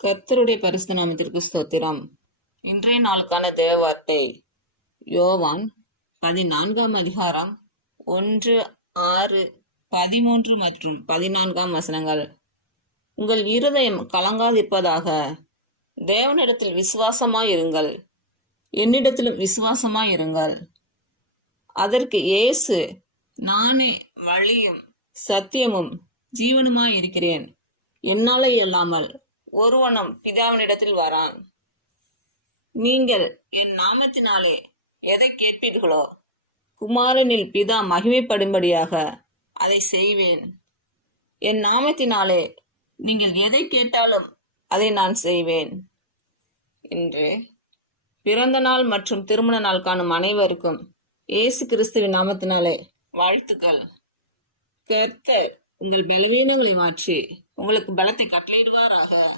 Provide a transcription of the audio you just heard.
கர்த்தருடைய பரிசுத்த நாமத்திற்கு ஸ்தோத்திரம். இன்றைய நாளுக்கான தேவ வார்த்தை யோவான் 14ஆம் அதிகாரம் 1, 6, 13 மற்றும் 14ஆம் வசனங்கள். உங்கள் இருதயம் கலங்காதிருப்பதாக. தேவனிடத்தில் விசுவாசமாயிருங்கள், என்னிடத்திலும் விசுவாசமாயிருங்கள். அதற்கு இயேசு, நானே வழியும் சத்தியமும் ஜீவனுமாயிருக்கிறேன். என்னாலே இல்லாமல் ஒருவனும் பிதாவினிடத்தில் வரான். நீங்கள் என் நாமத்தினாலே எதை கேட்பீர்களோ குமாரனில் பிதா மகிமைப்படும்படியாக அதை செய்வேன். என் நாமத்தினாலே நீங்கள் எதை கேட்டாலும் அதை நான் செய்வேன். இன்று பிறந்த நாள் மற்றும் திருமண நாள் காணும் அனைவருக்கும் இயேசு கிறிஸ்துவின் நாமத்தினாலே வாழ்த்துக்கள். கர்த்தர் உங்கள் பலவீனங்களை மாற்றி உங்களுக்கு பலத்தை கட்டளையிடுவாராக.